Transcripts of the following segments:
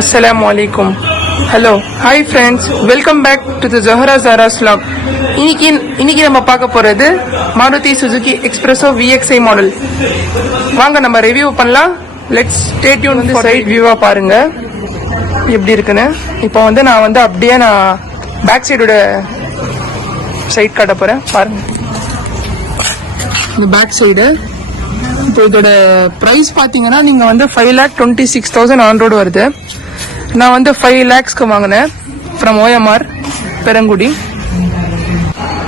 Assalamualaikum. Hello. Hi friends. Welcome back to the Zahara Zara's vlog. இன்னைக்கு நம்ம பார்க்க போறது Maruti Suzuki espresso VXi model. வாங்க நம்ம ரிவ்யூ பண்ணலாம். Let's stay tune. வந்து சைடு வியூவா பாருங்க எப்படி இருக்குன்னு. இப்போ வந்து நான் அப்படியே பேக் சைடோட சைட் காட்ட போறேன் பாருங்க. இந்த பேக் சைடு இப்போ இதோட பிரைஸ் பாத்தீங்கன்னா நீங்க 5,26,000 ஆன் ரோடு வருது. நான் 5 lakhsக்கு வாங்கினேன் ஃப்ரம் OMR பெரங்குடி.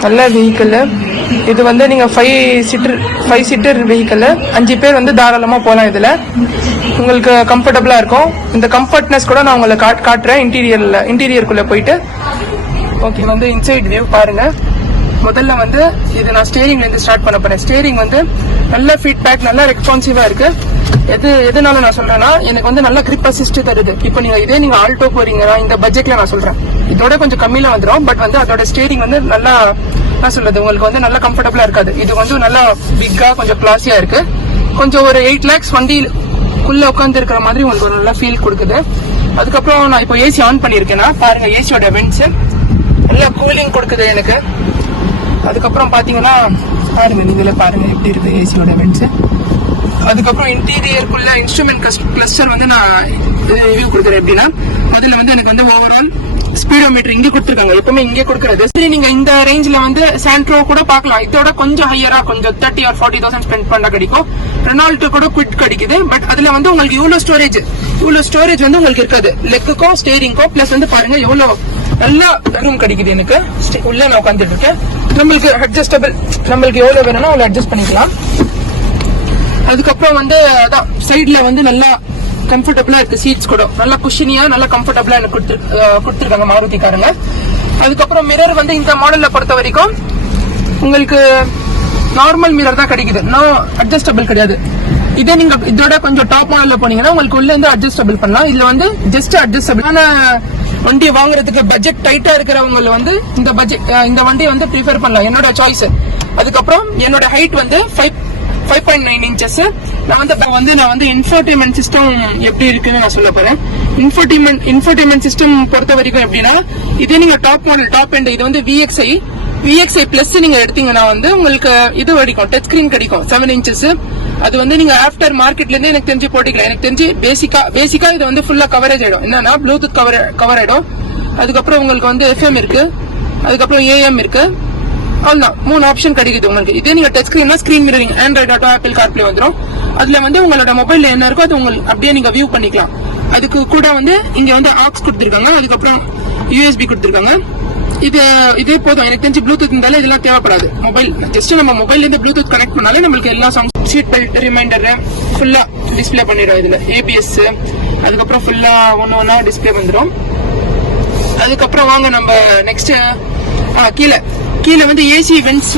நல்ல வெஹிக்கிள் இது. நீங்க 5 சீட்டர் வெஹிக்கிள் 5 பேர் தாராளமா போகலாம். இதுல உங்களுக்கு கம்ஃபர்டபுளா இருக்கும். இந்த கம்ஃபர்ட்னஸ் கூட நான் உங்களுக்கு காட்டுறேன் இன்டீரியருக்குள்ள போயிட்டு. ஓகே, இன்சைட் வியூ பாருங்க. முதல்ல இது நான் ஸ்டேரிங்ல இருந்து ஸ்டார்ட் பண்ண போறேன். ஸ்டேரிங் நல்ல ஃபீட்பேக், நல்ல ரெஸ்பான்சிவா இருக்கு. எதனால நான் சொல்றேன்னா, எனக்கு நல்ல கிரிப் அசிஸ்ட் தருது. இப்போ நீங்க ஆல்டோ போறீங்கன்னா இந்த பட்ஜெட்ல நான் சொல்றேன், இதோட கொஞ்சம் கம்மியில வந்துடும். பட் அதோட ஸ்டேரிங் நல்லா நான் சொல்றது உங்களுக்கு நல்ல கம்ஃபர்டபுளா இருக்காது. இது நல்லா பிக்கா கொஞ்சம் கிளாஸியா இருக்கு. கொஞ்சம் ஒரு 8 lakhs வண்டிக்குள்ள உட்காந்து இருக்கிற மாதிரி உங்களுக்கு ஒரு நல்ல ஃபீல் கொடுக்குது. அதுக்கப்புறம் நான் இப்போ ஏசி ஆன் பண்ணிருக்கேன்னா பாருங்க, ஏசியோட வென்ட்ஸ் நல்லா கூலிங் கொடுக்குது எனக்கு. அதுக்கப்புறம் பாத்தீங்கன்னா பாருங்க, நீங்களே பாருங்க எப்படி இருக்கு ஏசியோட வென்ட்ஸ். அதுக்கப்புறம் இன்டீரியருக்குள்ள இன்ஸ்ட்ருமெண்ட் கிளஸ்டர் நான் ரிவ்யூ கொடுக்குறேன். எப்படின்னா அதுல எனக்கு ஓவரால் ஸ்பீடோமீட்டர் இங்க கொடுத்துருக்காங்க. எப்பவுமே இங்கே கொடுக்கறது. சரி, நீங்க இந்த ரேஞ்ச்ல சாண்ட்ரோ கூட பாக்கலாம். இதோட கொஞ்சம் ஹையரா கொஞ்சம் 30 or 40,000 ஸ்பெண்ட் பண்ணா கிடைக்கும். ரெனால்டோ கூட குவிட் கிடைக்குது. பட் அதுல உங்களுக்கு இவ்வளவு ஸ்டோரேஜ் உங்களுக்கு இருக்காது. லெக்குக்கும் ஸ்டேரிங்கும் பிளஸ் பாருங்க எவ்வளவு நல்லா ரூம் கிடைக்குது எனக்கு. உள்ள நான் உட்காந்துட்டு இருக்கேன். நம்மளுக்கு அட்ஜஸ்டபிள், நம்மளுக்கு எவ்வளவு வேணும்னா அவ்வளவு அட்ஜஸ்ட் பண்ணிக்கலாம். அதுக்கப்புறம் அதான் சைட்ல நல்லா கம்ஃபர்டபுளா இருக்கு. சீட்ஸ் கூட நல்லா குஷனியா நல்லா கம்ஃபர்டபுளா எனக்கு கொடுத்துருக்காங்க மாருதிக்காரங்க. அதுக்கப்புறம் மிரர் இந்த மாடல்ல பொறுத்த வரைக்கும் உங்களுக்கு நார்மல் மிரர் தான் கிடைக்குது. நோ அட்ஜஸ்டபிள் கிடையாது. இதே நீங்க இதோட கொஞ்சம் டாப் மாடல்ல போனீங்கன்னா உங்களுக்கு உள்ள இருந்து அட்ஜஸ்டபிள் பண்ணலாம். இதுல ஜஸ்ட் அட்ஜஸ்டபிள். ஆனா வண்டியை வாங்குறதுக்கு பட்ஜெட் டைட்டா இருக்கிறவங்க இந்த வண்டியை ப்ரிஃபர் பண்ணலாம். என்னோட சாய்ஸ். அதுக்கப்புறம் என்னோட ஹைட் 5.9 inches. நான் இன்ஃபோர்டைன்மெண்ட் சிஸ்டம் எப்படி இருக்குன்னு நான் சொல்ல போறேன். இன்ஃபோர்டைன்மெண்ட் சிஸ்டம் பொறுத்த வரைக்கும் எப்படின்னா, இதே நீங்க டாப் மாடல் டாப் எண்ட் இது VXi பிளஸ் நீங்க எடுத்தீங்கன்னா உங்களுக்கு இது வரைக்கும் டச் ஸ்கிரீன் கிடைக்கும் 7 inches. அது நீங்க ஆஃப்டர் மார்க்கெட்ல இருந்து எனக்கு தெரிஞ்சு போட்டுக்கலாம். எனக்கு தெரிஞ்சு பேசிக்கா இது ஃபுல்லா கவரேஜ் ஆயிடும். என்னன்னா ப்ளூடூத் கவர் ஆயிடும். அதுக்கப்புறம் உங்களுக்கு FM இருக்கு. அதுக்கப்புறம் AM இருக்கு. அவ்வளவுதான் 3 ஆப்ஷன் கிடைக்குது உங்களுக்கு. இதே நீங்க டச் ஸ்கிரீன்னா screen mirroring, Android Auto, Apple CarPlay வந்துடும். அதுல உங்களோட மொபைல்ல என்ன இருக்கோ அது உங்களுக்கு அப்படியே நீங்க வியூ பண்ணிக்கலாம். அதுக்கு கூட இங்க ஆக்ஸ் கொடுத்திருக்காங்க. அதுக்கப்புறம் USB கொடுத்திருக்காங்க. இதே போதும். எனக்கு தெரிஞ்சு ப்ளூடூத் இருந்தாலும் இதெல்லாம் தேவைப்படாது. மொபைல் ஜஸ்ட் நம்ம மொபைல்ல இருந்து ப்ளூடூத் கனெக்ட் பண்ணாலே நம்மளுக்கு எல்லா சாங்ஸ், சீட் பெல்ட், ரிமைண்டர் ஃபுல்லா டிஸ்பிளே பண்ணிடும். இதுல ABS அதுக்கப்புறம் ஃபுல்லா ஒன்னா டிஸ்பிளே வந்துடும். அதுக்கப்புறம் வாங்க நம்ம நெக்ஸ்ட் கீழே ஏசி வென்ட்ஸ்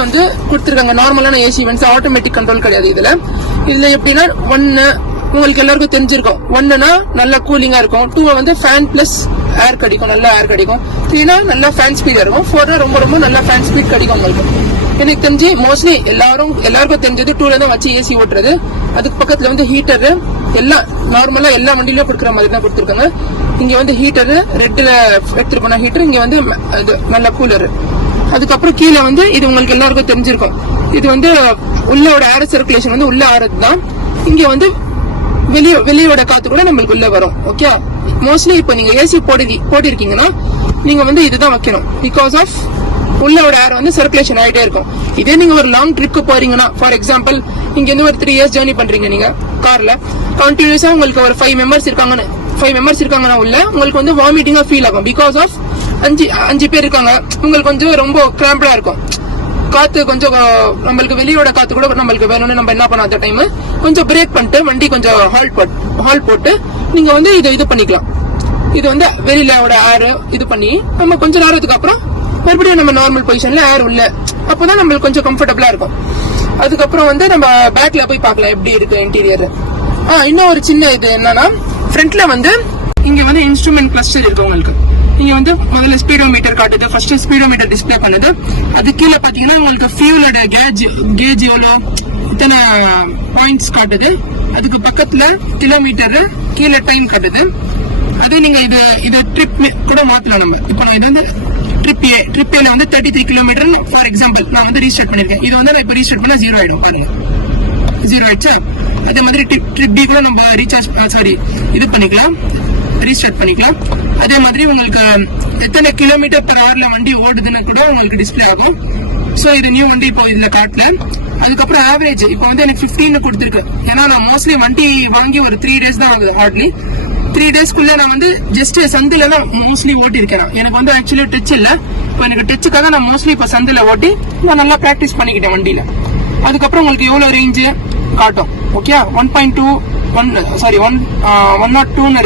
கொடுத்திருக்காங்க. நார்மலான ஏசி வென்ட்ஸ், ஆட்டோமேட்டிக் கண்ட்ரோல் கிடையாது. இதுல எப்படின்னா உங்களுக்கு எல்லாருக்கும் தெரிஞ்சிருக்கும். 1னா நல்ல கூலிங்கா இருக்கும். 2 ஃபேன் பிளஸ் ஏர் கிடைக்கும், நல்ல ஏர் கிடைக்கும். 3னா நல்ல ஃபேன் ஸ்பீட் இருக்கும். 4னா ரொம்ப நல்ல ஃபேன் ஸ்பீட் கிடைக்கும் உங்களுக்கு. எனக்கு தெரிஞ்சு மோஸ்ட்லி எல்லாருக்கும் தெரிஞ்சது 2ல தான் வச்சு ஏசி ஓட்டுறது. அதுக்கு பக்கத்துல ஹீட்டர் எல்லாம் நார்மலா எல்லா வண்டியிலும் கொடுக்குற மாதிரி தான் கொடுத்துருக்காங்க. இங்க ஹீட்டர் ரெட்ல எடுத்துட்டு போன ஹீட்டர், இங்க நல்ல கூலர். அதுக்கப்புறம் கீழே இது உங்களுக்கு எல்லாருக்கும் தெரிஞ்சிருக்கும். இது உள்ளோட ஏர் சர்க்குலேஷன் உள்ள ஆறது தான். இங்க வெளியோட காத்து கூட நம்மளுக்கு உள்ள வரும். ஓகே, மோஸ்ட்லி இப்ப நீங்க ஏசி போட்டிருக்கீங்கன்னா நீங்க இதுதான் வைக்கணும். பிகாஸ் ஆஃப் உள்ளோட ஏர் சர்க்குலேஷன் ஆயிட்டே இருக்கும். இதே நீங்க ஒரு லாங் ட்ரிப்க்கு போறீங்கன்னா, ஃபார் எக்ஸாம்பிள் இங்க ஒரு 3 years ஜேர்னி பண்றீங்க நீங்க கார்ல, கண்டினியூஸா உங்களுக்கு ஒரு 5 members இருக்காங்கன்னா உள்ள உங்களுக்கு வாமிட்டிங்கா ஃபீல் ஆகும். பிகாஸ் ஆஃப் 5 பேர் இருக்காங்க. உங்களுக்கு கொஞ்சம் ரொம்ப கிராம்படா இருக்கும். காத்து கொஞ்சம் நம்மளுக்கு வெளியோட காத்து கூட நம்மளுக்கு வேணும்னு நம்ம என்ன பண்ணோம், அந்த டைம் கொஞ்சம் பிரேக் பண்ணிட்டு வண்டி கொஞ்சம் ஹால் போட்டு நீங்க இது பண்ணிக்கலாம். இது வெளியிலோட ஏர் இது பண்ணி நம்ம கொஞ்ச நேரத்துக்கு அப்புறம் மறுபடியும் நம்ம நார்மல் பொசிஷன்ல ஏர் உள்ள, அப்பதான் நம்மளுக்கு கொஞ்சம் கம்ஃபர்டபுளா இருக்கும். அதுக்கப்புறம் நம்ம பேக்ல போய் பார்க்கலாம் எப்படி இருக்கு இன்டீரியர். இன்னும் ஒரு சின்ன இது என்னன்னா, ஃப்ரண்ட்ல இங்க இன்ஸ்ட்ருமெண்ட் கிளஸ்டர் இருக்கு உங்களுக்கு. நீங்க முதல்ல ஸ்பீடோமீட்டர் காட்டுது. ஃபர்ஸ்ட் ஸ்பீடோமீட்டர் டிஸ்பிளே பண்ணுது. அது கீழே பாத்தீங்கன்னா உங்களுக்கு ஃபியூலோட கேஜ் எவ்வளோ இத்தனை பாயிண்ட்ஸ் காட்டுது. அதுக்கு பக்கத்துல கிலோமீட்டர், கீழே டைம் காட்டுது. அதே நீங்க இது ட்ரிப் கூட மாத்தலாம் நம்ம. இப்போ நான் இது வந்து ட்ரிப் ஏல வந்து 33 கிலோமீட்டர் ஃபார் எக்ஸாம்பிள் நான் வந்து ரீஸ்டார்ட் பண்ணிருக்கேன். இது வந்து நான் இப்போ ரீஸ்டார்ட் பண்ணா 0 ஆயிடும் பாருங்க, 0 ஆயிடுச்சா. அதே மாதிரி ட்ரிப் பி கூட நம்ம இது பண்ணிக்கலாம், ரீஸ்டார்ட் பண்ணிக்கலாம். அதே மாதிரி உங்களுக்கு எத்தனை கிலோமீட்டர் per hourல வண்டி ஓடுதுன்னு கூட உங்களுக்கு டிஸ்பிளே ஆகும். சோ இது நியூ வண்டி இப்போ இதுல காட்டல. அதுக்கப்புறம் ஆவரேஜ் இப்போ வந்து எனக்கு 15 கொடுத்துருக்கு. ஏன்னா நான் மோஸ்ட்லி வண்டி வாங்கி ஒரு 3 days தான் ஆகுது. ஹார்ட்லி 3 daysக்குள்ள நான் வந்து ஜஸ்ட் சந்தில தான் மோஸ்ட்லி ஓட்டி இருக்கேன். எனக்கு வந்து ஆக்சுவலி டச் இல்ல. இப்போ எனக்கு டச்சுக்காக நான் மோஸ்ட்லி இப்போ சந்தில ஓட்டி நான் நல்லா பிராக்டிஸ் பண்ணிக்கிட்டேன் வண்டியில. அதுக்கப்புறம் உங்களுக்கு எவ்வளவு ரேஞ்ச் காட்டும். ஓகே 102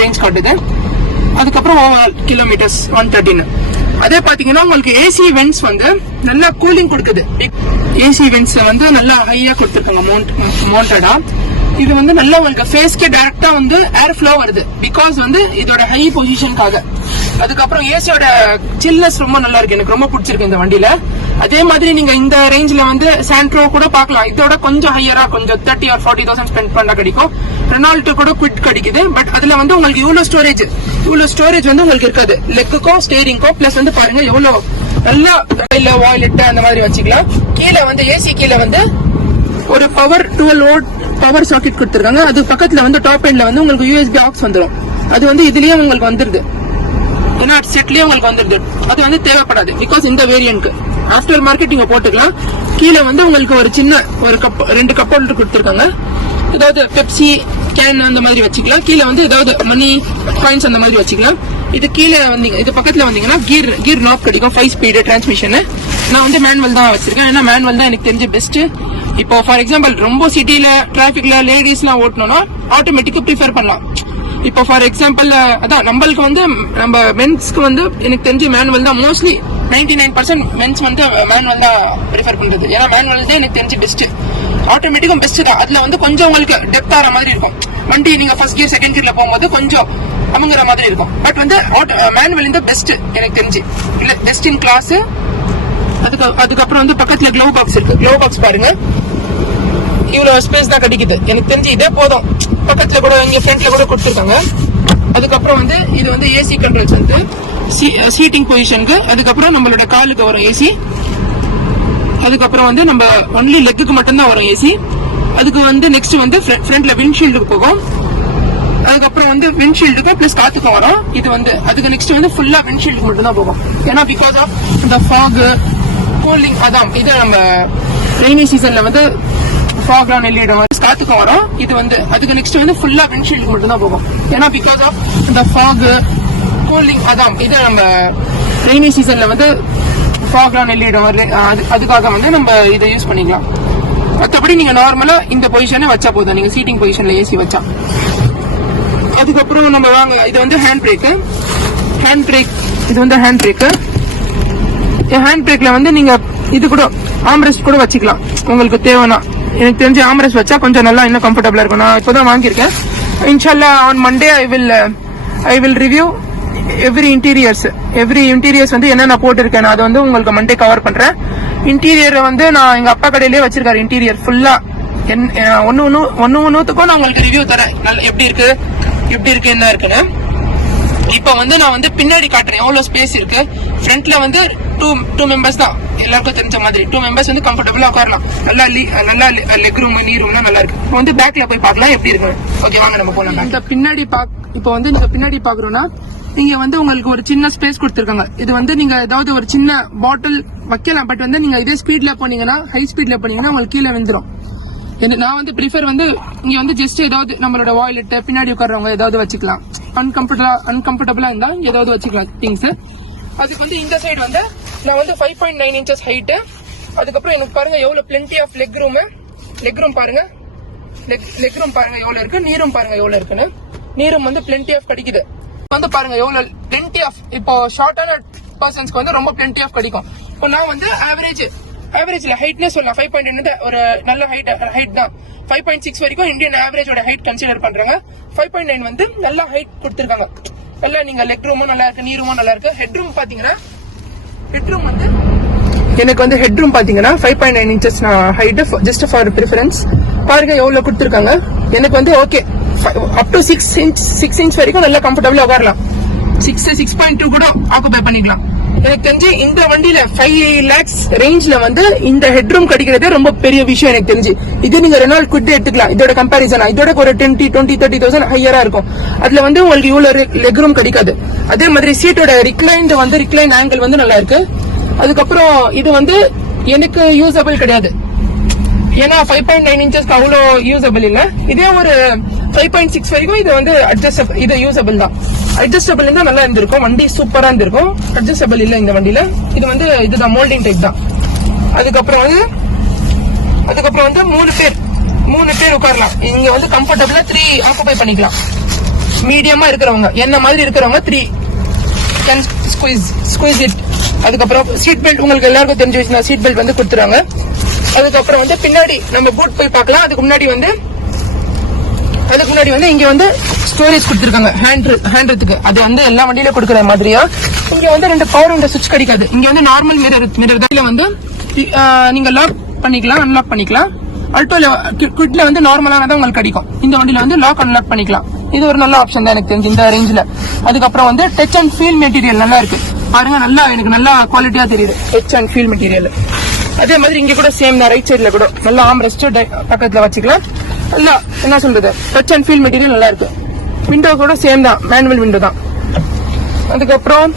ரேஞ்ச் காட்டுது. அதுக்கப்புறம் ஓவர் கிலோமீட்டர்ஸ் 113. அதே பாத்தீங்கன்னா உங்களுக்கு ஏசி வென்ட்ஸ் வந்து நல்லா கூலிங் கொடுக்குது. ஏசி வென்ட்ஸ் வந்து நல்லா ஹையா கொடுத்துருக்காங்க மவுண்டடா. இது வந்து நல்லா உங்களுக்கு ஃபேஸ்க்கே டைரக்டா வந்து ஏர் ஃப்ளோ வருது. பிகாஸ் வந்து இதோட ஹை பொசிஷனுக்காக. அதுக்கப்புறம் ஏசியோட சில்னஸ் ரொம்ப நல்லா இருக்கு, எனக்கு ரொம்ப பிடிச்சிருக்கு இந்த வண்டியில. அதே மாதிரி நீங்க இந்த ரேஞ்ச்ல வந்து சாண்ட்ரோ கூட பாக்கலாம். இதோட கொஞ்சம் ஹையரா கொஞ்சம் 30 or 40,000 ஸ்பெண்ட் பண்ணா கிடைக்கும். ரெனால்ட் கூட குவிட் கிடைக்குது. பட் அதுல வந்து உங்களுக்கு இவ்வளவு ஸ்டோரேஜ் வந்து உங்களுக்கு இருக்காது. லெக்குக்கும் ஸ்டேரிங்கும் பிளஸ் வந்து பாருங்க எவ்வளவு நல்லா வாய்லெட் அந்த மாதிரி வச்சுக்கலாம். கீழே வந்து ஏசி கீழே வந்து ஒரு பவர் 12 வோல்ட் பவர் சாக்கெட் கொடுத்துருக்காங்க. அது பக்கத்துல வந்து டாப் எண்ட்ல வந்து உங்களுக்கு USB ஆக்ஸ் வந்துடும். அது வந்து இதுலயே உங்களுக்கு வந்துருது, ஏன்னா செட்லயே உங்களுக்கு வந்துருது. அது வந்து தேவைப்படாது பிகாஸ் இந்த வேரியன்ட்க்கு ஆஃப்டர் மார்க்கெட் நீங்க போட்டுக்கலாம். கீழே வந்து உங்களுக்கு ஒரு சின்ன ஒரு கப் 2 கப் ஹோல்டர் கொடுத்துருக்காங்க. ஏதாவது பெப்சி கேன் அந்த மாதிரி வச்சுக்கலாம். கீழே வந்து ஏதாவது மணி காயின்ஸ் அந்த மாதிரி வச்சுக்கலாம். இது கீழே வந்தீங்க, இது பக்கத்துல வந்தீங்கன்னா கீர் நாப் கிடைக்கும். 5 ஸ்பீடு டிரான்ஸ்மிஷன். நான் வந்து மேனுவல் தான் வச்சிருக்கேன், ஏன்னா மேனுவல் தான் எனக்கு தெரிஞ்ச பெஸ்ட். இப்போ ஃபார் எக்ஸாம்பிள் ரொம்ப சிட்டில டிராபிக்ல லேடிஸ் எல்லாம் ஓட்டணும்னா ஆட்டோமேட்டிக்கா ப்ரிஃபர் பண்ணலாம். இப்போ ஃபார் எக்ஸாம்பிள் அதான் நம்மளுக்கு வந்து நம்ம மென்ஸ்க்கு வந்து எனக்கு தெரிஞ்ச மேனுவல் தான். மோஸ்ட்லி 99% மென்ஸ் வந்து மேனுவல் தான் ப்ரிஃபர் பண்றது. ஏன்னா மேனுவல் தான் எனக்கு தெரிஞ்சு பெஸ்ட். ஆட்டோமேட்டிக்கும் பெஸ்ட் தான். அதுல வந்து கொஞ்சம் உங்களுக்கு டெப்த் ஆகிற மாதிரி இருக்கும். வண்டி நீங்க ஃபர்ஸ்ட் கியர் செகண்ட் கியர்ல போகும்போது கொஞ்சம் அமுங்குற மாதிரி இருக்கும். பட் வந்து மேனுவல் இந்த பெஸ்ட் எனக்கு தெரிஞ்சு, இல்ல பெஸ்ட் இன் கிளாஸ். அதுக்கப்புறம் வந்து பக்கத்துல க்ளவ் பாக்ஸ் இருக்கு. க்ளவ் பாக்ஸ் பாருங்க, இவ்வளவு ஸ்பேஸ் தான் கிடைக்குது. எனக்கு தெரிஞ்சு இதே போதும். பக்கத்துல கூட இங்க ஃப்ரண்ட்ல கூட கொடுத்துருக்காங்க. அதுக்கப்புறம் வந்து இது வந்து ஏசி கண்ட்ரோல்ஸ் வந்து சீட்டிங் பொசிஷனுக்கு. அதுக்கப்புறம் நம்மளோட காலுக்கு வரும் ஏசி. அதுக்கப்புறம் வந்து நம்ம ஒன்லி லெக்குக்கு மட்டும்தான் வரும் ஏசி. அதுக்கு வந்து நெக்ஸ்ட் வந்து ஃப்ரண்ட்ல விண்ட்ஷீல்டுக்கு போகும். அதுக்கப்புறம் வந்து விண்ட்ஷீல்டுக்கு பிளஸ் காத்துக்கும் வரும். இது வந்து அதுக்கு நெக்ஸ்ட் வந்து ஃபுல்லா விண்ட்ஷீல்டுக்கு மட்டும் தான் போகும். ஏன்னா பிகாஸ் ஆஃப் இந்த ஃபாக் கூலிங். அதான் இது நம்ம ரெய்னி சீசன்ல வந்து ஃபாக்லாம் நெல்லிடும், காத்துக்கும் வரும். இது வந்து அதுக்கு நெக்ஸ்ட் வந்து ஃபுல்லா விண்ட்ஷீல்டுக்கு மட்டும் தான் போகும். ஏன்னா பிகாஸ் ஆஃப் இந்த ஃபாக் கூலிங். அதான் இது நம்ம ரெய்னி சீசன்ல வந்து ஃபாக்லாம் நெல்லிடும், அதுக்காக வந்து நம்ம இதை யூஸ் பண்ணிக்கலாம். மற்றபடி நீங்க நார்மலா இந்த பொசிஷனை வச்சா போதும், நீங்க சீட்டிங் பொசிஷன்ல ஏசி வச்சா. அதுக்கப்புறம் நம்ம வாங்க, இது வந்து ஹேண்ட் பிரேக். இது வந்து ஹேண்ட் பிரேக். ஹேண்ட் பிரேக்ல வந்து நீங்க இது கூட ஆம்ரெஸ்ட் கூட வச்சுக்கலாம் உங்களுக்கு தேவைன்னா. எனக்கு தெரிஞ்சு ஆம்ரெஸ்ட் வச்சா கொஞ்சம் நல்லா இன்னும் கம்ஃபர்டபுளா இருக்கும். நான் இப்பதான் வாங்கியிருக்கேன். இன்ஷால்லா on Monday I will review every interiors வந்து என்னென்ன போட்டிருக்கேன் அதை வந்து உங்களுக்கு மண்டே கவர் பண்றேன். இன்டீரியர் வந்து நான் எங்க அப்பா கடையிலேயே வச்சிருக்காரு. இன்டீரியர் ஃபுல்லா ஒன்னுத்துக்கும் நான் உங்களுக்கு ரிவ்யூ தரேன். எப்படி இருக்கு என்ன இருக்குன்னு. இப்ப வந்து நான் வந்து பின்னாடி காட்டுறேன் எவ்வளவு ஸ்பேஸ் இருக்கு. ஃப்ரண்ட்ல வந்து டூ மெம்பர்ஸ் தான், எல்லாருக்கும் தெரிஞ்ச மாதிரி 2 மெம்பர்ஸ் வந்து கம்ஃபர்டபுளா உட்காரலாம். நல்லா லெக் ரூம் நீ ரூம்லாம் நல்லா இருக்கு. இப்போ வந்து பேக்ல போய் பார்க்கலாம் எப்படி இருக்கு. ஓகே வாங்க நம்ம போலாம். இந்த பின்னாடி இப்போ வந்து நீங்க பின்னாடி பாக்குறோம்னா நீங்க வந்து உங்களுக்கு ஒரு சின்ன ஸ்பேஸ் கொடுத்துருக்காங்க. இது வந்து நீங்க ஏதாவது ஒரு சின்ன பாட்டில் வைக்கலாம். பட் வந்து நீங்க இதே ஸ்பீட்ல போனீங்கன்னா, ஹை ஸ்பீட்ல போனீங்கன்னா உங்களுக்கு கீழே விழுந்துரும். நான் வந்து ப்ரிஃபர் வந்து இங்க வந்து ஜஸ்ட் ஏதாவது நம்மளோட வாய்லெட் பின்னாடி உட்கார்றவங்க ஏதாவது வச்சுக்கலாம். அன்கம்ஃபர்டபுளா இருந்தா ஏதாவது வச்சுக்கலாம் திங்ஸ். அதுக்கு வந்து இந்த சைடு வந்து நான் வந்து 5.9 inches ஹைட். அதுக்கப்புறம் எனக்கு பாருங்க எவ்வளவு பிளென்டி ஆஃப் லெக் ரூம் பாருங்க. லெக் ரூம் பாருங்க எவ்வளவு இருக்கு. நீரும் பாருங்க எவ்வளவு இருக்குன்னு. நீரும் வந்து பிளென்டி ஆஃப் கிடைக்குது. வந்து பாருங்க எவ்வளவு பிளென்டி ஆஃப். இப்போ ஷார்ட்டான பர்சன்ஸ்க்கு வந்து ரொம்ப பிளென்டி ஆஃப் கிடைக்கும். இப்போ நான் வந்து ஆவரேஜ்ல ஹைட்னே சொல்லலாம். 5.9 ஒரு நல்ல ஹைட் தான். 5.6 வரைக்கும் இந்தியன் ஆவரேஜோட ஹைட் கன்சிடர் பண்றாங்க. 5.9 வந்து நல்ல ஹைட் கொடுத்திருக்காங்க. நல்லா நீங்க லெக் ரூமும் நல்லா இருக்கு, நீ ரூமும் நல்லா இருக்கு. ஹெட்ரூம் பாத்தீங்கன்னா வந்து எனக்கு வந்து ஹெட்ரூம் பாத்தீங்கன்னா 5.9 inches height just for preference. பாருங்க எவ்வளவு கொடுத்திருக்காங்க. எனக்கு வந்து ஓகே அப் டு 6 inch வரைக்கும் நல்லா கம்ஃபர்டபுளா உட்காரலாம். 6.2 கூட ஆக்குபை பண்ணிக்கலாம். எனக்கு தெரிஞ்சு இந்த வண்டியில 5 lakhs ரேஞ்ச்ல வந்து இந்த ஹெட்ரூம் கிடைக்கிறதே ரொம்ப பெரிய விஷயம் எனக்கு தெரிஞ்சு. இது நீங்க ரெனால்ட் குவிட் எடுத்துக்கலாம். இதோட கம்பாரிசன் இதோட ஒரு 20-30,000 ஹையரா இருக்கும். அதுல வந்து உங்களுக்கு இவ்வளவு லெக் ரூம் கிடைக்காது. அதே மாதிரி சீட்டோட ரிக்ளைன் ஆங்கிள் வந்து நல்லா இருக்கு. அதுக்கப்புறம் இது வந்து எனக்கு யூசபிள் கிடையாது, ஏன்னா 5.9 inches அவ்வளோ யூசபிள் இல்ல. இதே ஒரு 5.6 வரைக்கும் இது வந்து இது யூசபிள் தான். அட்ஜஸ்டபிள் இருந்தா நல்லா இருந்திருக்கும், வண்டி சூப்பரா இருந்திருக்கும். அட்ஜஸ்டபிள் இல்ல இந்த வண்டியில. இது வந்து இதுதான் மோல்டிங் டைப் தான். அதுக்கப்புறம் வந்து 3 பேர் உட்காரலாம். இங்க வந்து கம்ஃபர்டபுளா 3 ஆக்குபை பண்ணிக்கலாம். மீடியமா இருக்கிறவங்க என்ன மாதிரி இருக்கிறவங்க 3 கேன் ஸ்குவீஸ் இட். அதுக்கப்புறம் சீட் பெல்ட் உங்களுக்கு எல்லாருக்கும் தெரிஞ்சு வச்சுனா சீட் பெல்ட் வந்து கொடுத்துறாங்க. அதுக்கப்புறம் வந்து பின்னாடி நம்ம பூட் போய் பார்க்கலாம். அதுக்கு முன்னாடி வந்து இங்க வந்து ஸ்டோரேஜ் கொடுத்துருக்காங்க ஹேண்ட்ரத்துக்கு. அது வந்து எல்லா வண்டியில கொடுக்குற மாதிரியா. இங்க வந்து 2 பவர் விண்டோ சுவிட்ச் கிடைக்காது. இங்க வந்து நார்மல் மிரர் தான். வந்து நீங்க லாக் பண்ணிக்கலாம், அன்லாக் பண்ணிக்கலாம். அல்டோல குவிட்ல வந்து நார்மலானதான் உங்களுக்கு கிடைக்கும். இந்த வண்டியில வந்து லாக் அன்லாக் பண்ணிக்கலாம். இது ஒரு நல்ல ஆப்ஷன் தான் எனக்கு தெரிஞ்சு இந்த ரேஞ்சில. அதுக்கப்புறம் வந்து டச் அண்ட் ஃபீல் மெட்டீரியல் நல்லா இருக்கு பாருங்க. எனக்கு நல்லா குவாலிட்டியா தெரியுது டச் அண்ட் ஃபீல் மெட்டீரியல். அதே மாதிரி இங்க கூட சேம் தான். ரைட் சைட்ல கூட நல்லா ஆம் ரெஸ்ட் பக்கத்துல வச்சுக்கலாம். நல்லா என்ன சொல்றது, டச் அண்ட் ஃபீல் மெட்டீரியல் நல்லா இருக்கு. விண்டோ கூட சேம் தான், மேனுவல் விண்டோ தான். அதுக்கப்புறம்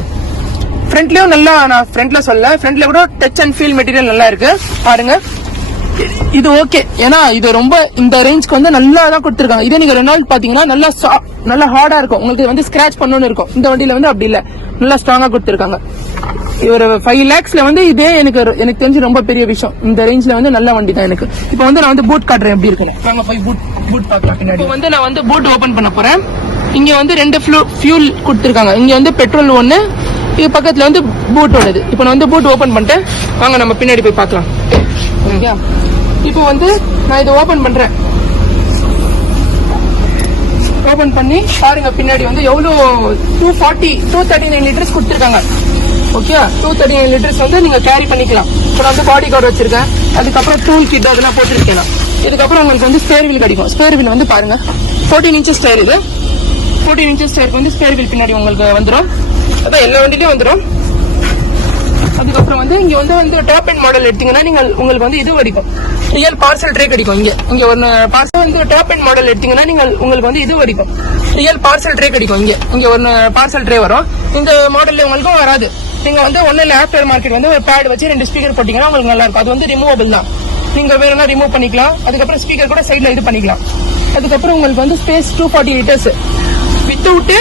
ஃப்ரண்ட்லயும் நல்லா, நான் ஃப்ரண்ட்ல ஃப்ரண்ட்ல கூட டச் அண்ட் ஃபீல் மெட்டீரியல் நல்லா இருக்கு பாருங்க. இது ஓகே, ஏன்னா இது ரொம்ப இந்த ரேஞ்ச்க்கு வந்து நல்லா தான் கொடுத்துருக்காங்க. இதே நீங்க ரெனால்ட் பாத்தீங்கன்னா நல்லா ஹார்டா இருக்கும், உங்களுக்கு வந்து ஸ்கிராச் பண்ணணும்னு இருக்கும். இந்த வண்டியில வந்து அப்படி இல்ல, நல்லா ஸ்ட்ராங்கா கொடுத்துருக்காங்க. ஒரு 5 lakhsல வந்து இதே எனக்கு தெரிஞ்சு ரொம்ப பெரிய விஷயம். இந்த ரேஞ்ச்ல வந்து நல்ல வண்டி தான் எனக்கு. இப்போ வந்து நான் வந்து பூட் காட்டுறேன் எப்படி இருக்குன்னு. நாங்க போய் பூட் பார்க்கலாம் பின்னாடி. இப்போ வந்து நான் வந்து பூட் ஓபன் பண்ண போறேன். இங்க வந்து 2 ஃபியூல் கொடுத்துருக்காங்க. இங்க வந்து பெட்ரோல் 1, இது பக்கத்துல வந்து பூட்டோடது. இப்போ நான் வந்து பூட் ஓபன் பண்ணிட்டேன். வாங்க நம்ம பின்னாடி போய் பார்க்கலாம். ஓகே, இப்போ வந்து நான் இதை ஓபன் பண்றேன். ஓபன் பண்ணி பாருங்க பின்னாடி வந்து எவ்வளவு 239 லிட்டர்ஸ் கொடுத்துருக்காங்க. ஓகே, 239 லிட்டர்ஸ் வந்து நீங்க கேரி பண்ணிக்கலாம். இப்போ நான் வந்து பாடி கார்டு வச்சிருக்கேன். அதுக்கப்புறம் டூல் கிட் அதெல்லாம் போட்டிருக்கேன். இதுக்கப்புறம் உங்களுக்கு வந்து ஸ்பேர் வீல் கிடைக்கும். ஸ்பேர் வீல் வந்து பாருங்க 14 inches டயர். இது 14 inches டயருக்கு வந்து ஸ்பேர் வீல் பின்னாடி உங்களுக்கு வந்துடும். அதான் எல்லா வண்டியிலயும் வந்துடும். அதுக்கப்புறம் வந்து இங்க வந்து டாப் அண்ட் மாடல் எடுத்தீங்கன்னா உங்களுக்கு வந்து இது வரைக்கும் ரியல் பார்சல் ட்ரே கிடைக்கும். இங்க ஒரு பார்சல் வந்து டாப் அண்ட் மாடல் எடுத்தீங்கன்னா உங்களுக்கு வந்து இது வரைக்கும் ரியல் பார்சல் ட்ரே கிடைக்கும். இங்க ஒரு பார்சல் ட்ரே வரும். இந்த மாடல்ல உங்களுக்கும் வராது. நீங்க வந்து ஒன்னும் ஆஃப்டர் மார்க்கெட் வந்து ஒரு பேட் வச்சு 2 ஸ்பீக்கர் போட்டீங்கன்னா உங்களுக்கு நல்லா இருக்கும். அது வந்து ரிமூவபிள் தான், நீங்க வேணும்னா ரிமூவ் பண்ணிக்கலாம். அதுக்கப்புறம் ஸ்பீக்கர் கூட சைட்ல இது பண்ணிக்கலாம். அதுக்கப்புறம் உங்களுக்கு வந்து space 240 litres without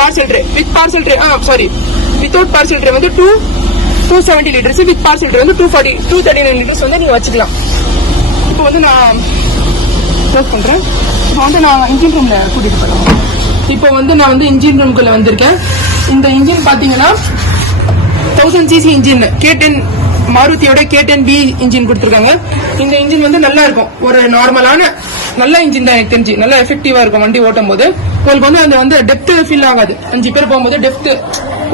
parcel tray. With parcel tray without parcel tray வந்து 270 லிட்டர்ஸ். வித் பார்சல் ட்ரே வந்து 239 லிட்டர்ஸ் வந்து நீங்க வச்சுக்கலாம். இப்போ வந்து நான் க்ளோஸ் பண்றேன். இப்போ வந்து நான் இன்ஜின் ரூம்ல கூட்டிட்டு போறேன். இப்போ வந்து நான் வந்து இன்ஜின் ரூம்குள்ள வந்திருக்கேன். இந்த இன்ஜின் பாத்தீங்கன்னா 1000cc engine, K10 மாருதியோட K10B engine கொடுத்துருக்காங்க. இந்த இன்ஜின் வந்து நல்லா இருக்கும். ஒரு நார்மலான நல்ல இன்ஜின் தான் எனக்கு தெரிஞ்சு. நல்லா எஃபெக்டிவா இருக்கும் வண்டி ஓட்டும் போது. உங்களுக்கு வந்து அந்த வந்து டெப்த் ஃபீல் ஆகாது. 5 பேர் போகும்போது டெப்த்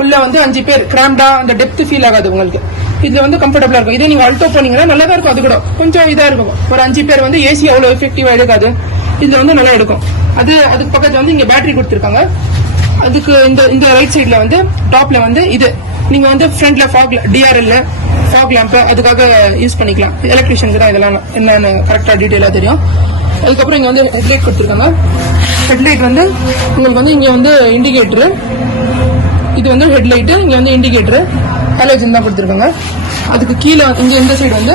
உள்ள வந்து 5 பேர் கிராம்டா அந்த டெப்த் ஃபீல் ஆகாது உங்களுக்கு. இதுல வந்து கம்ஃபர்டபுளா இருக்கும். இதே நீங்க அல்டோ போனீங்கன்னா நல்லா தான் இருக்கும். அது கூட கொஞ்சம் இதா இருக்கும். ஒரு 5 பேர் வந்து ஏசி அவ்வளவு எஃபெக்டிவா எடுக்காது. இதுல வந்து நல்லா எடுக்கும். அதுக்கு பக்கத்துல வந்து இங்க பேட்டரி கொடுத்துருக்காங்க. அதுக்கு இந்த ரைட் சைட்ல வந்து டாப்ல வந்து இது நீங்க வந்து ஃப்ரண்ட்ல DRL ஃபாக் லேம்ப் அதுக்காக யூஸ் பண்ணிக்கலாம். எலக்ட்ரிஷியனுக்கு தான் இதெல்லாம் என்னன்னு கரெக்டா டீடைலா தெரியும். அதுக்கப்புறம் இங்க வந்து ஹெட்லைட் கொடுத்துருக்காங்க. ஹெட்லைட் வந்து உங்களுக்கு வந்து இங்க வந்து இண்டிகேட்டர், இது வந்து ஹெட்லைட், இங்க வந்து இண்டிகேட்டர் ஹாலோஜன் தான் கொடுத்துருக்காங்க. அதுக்கு கீழே இங்க இந்த சைடு வந்து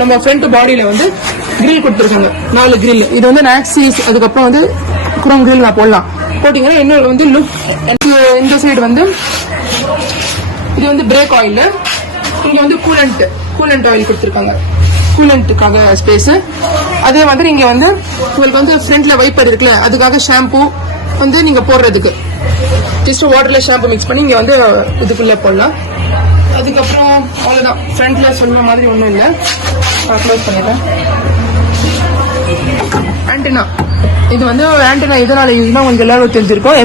நம்ம ஃப்ரண்ட் பாடியில வந்து கிரில் கொடுத்துருக்காங்க. 4 கிரில். இது வந்து ஆக்சிஸ் அதுக்கப்புறம் வந்து குரோம் கிரில் நான் போடலாம். போட்டீங்கன்னா இன்னொரு வந்து லுக். இந்த சைடு வந்து இது வந்து பிரேக் ஆயில், இங்க வந்து கூலண்ட் ஆயில் கொடுத்துருக்காங்க. கூலண்ட்டுக்காக ஸ்பேஸ். அதே மாதிரி இங்க வந்து உங்களுக்கு வந்து ஃப்ரண்ட்ல வைப்பர் இருக்குல்ல, அதுக்காக ஷாம்பு வந்து நீங்க போடுறதுக்கு ஜஸ்ட் வாட்டர்ல ஷாம்பு மிக்ஸ் பண்ணி இங்க வந்து இதுக்குள்ள போடலாம். அதுக்கப்புறம் அவ்வளவுதான். ஃப்ரண்ட்ல சொல்ற மாதிரி ஒண்ணும் இல்லை. க்ளோஸ் பண்ணிடுறேன். ஆண்டனா, இது வந்து ஆண்டனா இதனால யூஸ்னா உங்களுக்கு எல்லாரும் தெரிஞ்சிருக்கும்.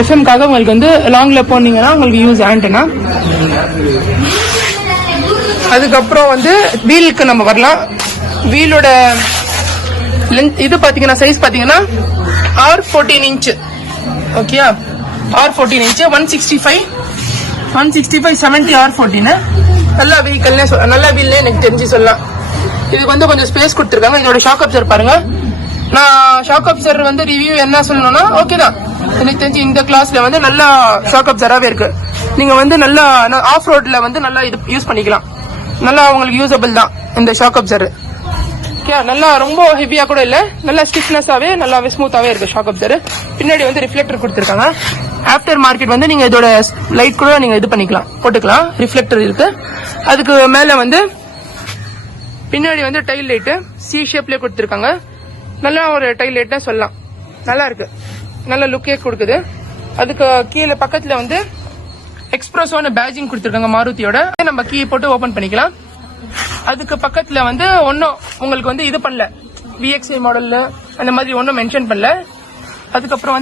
எஃப்எம்காக உங்களுக்கு வந்து லாங்ல போனீங்கன்னா உங்களுக்கு யூஸ் ஆண்டனா. அதுக்கப்புறம் வந்து வீலுக்கு நம்ம வரலாம். வீலோட இது பாத்தீங்கன்னா சைஸ் பாத்தீங்கன்னா R14 inch. Okay, R14 inch 165 70 R14. நல்ல வெஹிக்கல்னே நல்ல வீல்னே எனக்கு தெரிஞ்சு சொல்லலாம். இதுக்கு வந்து கொஞ்சம் ஸ்பேஸ் கொடுத்துருக்காங்க. இதோட ஷாக் அப்சர் பாருங்க. நான் ஷாக் அப்சர் வந்து ரிவ்யூ என்ன சொல்லணும்னா ஓகே தான். எனக்கு தெரிஞ்சு இந்த கிளாஸ்ல வந்து நல்ல ஷாக் அப்சராவே இருக்கு. நீங்க வந்து நல்லா ஆஃப் ரோட்ல வந்து நல்லா இது யூஸ் பண்ணிக்கலாம். நல்லா உங்களுக்கு யூசபிள் தான் இந்த ஷாக் அப்சர். நல்லா ரொம்ப ஹெவியா கூட இல்ல, நல்லா ஸ்டிஃப்னஸாவே நல்லாவே ஸ்மூத்தாவே இருக்கு ஷாக் அப்சர். பின்னாடி வந்து ரிஃப்ளெக்டர் கொடுத்துருக்காங்க. ஆஃப்டர் மார்க்கெட் வந்து நீங்க இதோட லைட் கூட நீங்க இது பண்ணிக்கலாம், போட்டுக்கலாம். ரிஃப்ளெக்டர் இருக்கு. அதுக்கு மேல வந்து பின்னாடி வந்து டைல் லைட் சி ஷேப்ல கொடுத்துருக்காங்க. நல்ல ஒரு டைல் லைட் சொல்லலாம். நல்லா இருக்கு, நல்ல லுக்கே கொடுக்குது. அதுக்கு கீழே பக்கத்துல வந்து எக்ஸ்பிரஸோன பேஜிங் கொடுத்துருக்காங்க மாருதியோட. நம்ம கீ போட்டு ஓபன் பண்ணிக்கலாம். அதுக்கு பக்கத்துல வந்து ஒன்னும் உங்களுக்கு வந்து இது பண்ணல, VXI மாடல்ல அந்த மாதிரி ஒன்னும் மென்ஷன் பண்ணல. அதுக்கப்புறம்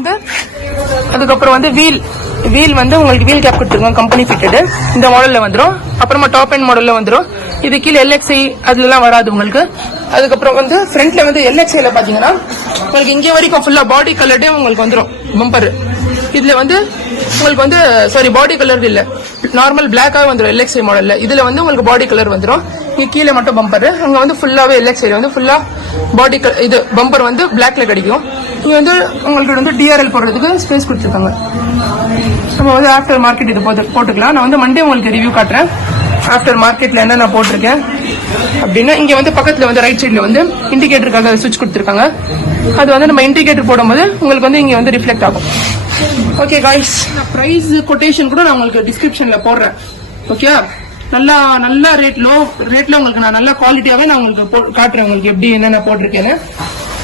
வந்து வீல் வந்து உங்களுக்கு வீல் கேப் கொடுத்துருக்காங்க, கம்பெனி ஃபிட்டட். இந்த மாடல்ல வந்துரும். அப்புறமா டாப் எண்ட் மாடல்ல வந்துரும். இது கீழே LXI அதுல எல்லாம் வராது உங்களுக்கு. அதுக்கப்புறம் வந்து ஃப்ரண்ட்ல வந்து LXIல பாத்தீங்கன்னா உங்களுக்கு இங்கே வரைக்கும் ஃபுல்லா பாடி கலர்டே உங்களுக்கு வந்துரும் பம்பர். இதுல வந்து உங்களுக்கு வந்து சாரி பாடி கலர் இல்ல, நார்மல் பிளாக்காவே வந்துடும் LXI மாடல்ல. இதுல வந்து உங்களுக்கு பாடி கலர் வந்துடும். இங்க கீழே மட்டும் பம்பர், அங்க வந்து ஃபுல்லாவே LXI வந்து ஃபுல்லா பாடி இது பம்பர் வந்து பிளாக்ல கிடைக்கும். இங்க வந்து உங்களுக்கு வந்து DRL போடுறதுக்கு ஸ்பேஸ் கொடுத்துருக்காங்க. நம்ம வந்து ஆஃப்டர் மார்க்கெட் இது போட்டுக்கலாம். நான் வந்து மண்டே உங்களுக்கு ரிவ்யூ காட்டுறேன் ஆஃப்டர் மார்க்கெட்ல என்ன நான் போட்டிருக்கேன் அப்படின்னா. இங்க வந்து பக்கத்துல வந்து ரைட் சைட்ல வந்து இண்டிகேட்டருக்காக சுவிட்ச் கொடுத்துருக்காங்க. அது வந்து நம்ம இண்டிகேட்டர் போடும்போது உங்களுக்கு வந்து இங்க வந்து ரிஃப்ளெக்ட் ஆகும். ஓகே காய்ஸ், பிரைஸ் கொட்டேஷன் கூட நான் உங்களுக்கு டிஸ்கிரிப்ஷன்ல போடுறேன். ஓகே, நல்ல ரேட்ல உங்களுக்கு நான் நல்ல குவாலிட்டியாவே நான் உங்களுக்கு காட்டுறேன் உங்களுக்கு எப்படி என்னென்ன போட்டிருக்கேன்னு.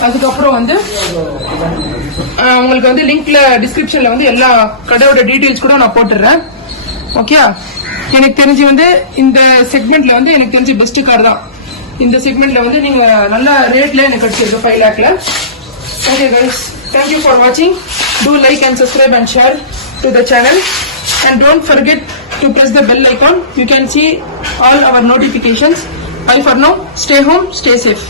அதுக்கப்புறம் வந்து உங்களுக்கு வந்து லிங்க்ல டிஸ்கிரிப்ஷன்ல வந்து எல்லா கடையோட டீடைல்ஸ் கூட நான் போட்டுறேன். ஓகே, எனக்கு தெரிஞ்சு வந்து இந்த செக்மெண்ட்ல வந்து எனக்கு தெரிஞ்சு பெஸ்ட் கார் தான். இந்த செக்மெண்ட்ல வந்து நீங்க நல்ல ரேட்ல எனக்கு கிடைச்சிருக்கு 5 lakhல. Okay guys, thank you for watching. Do like and subscribe and share to the channel, and don't forget to press the bell icon. You can see all our notifications. Bye for now. Stay home, stay safe.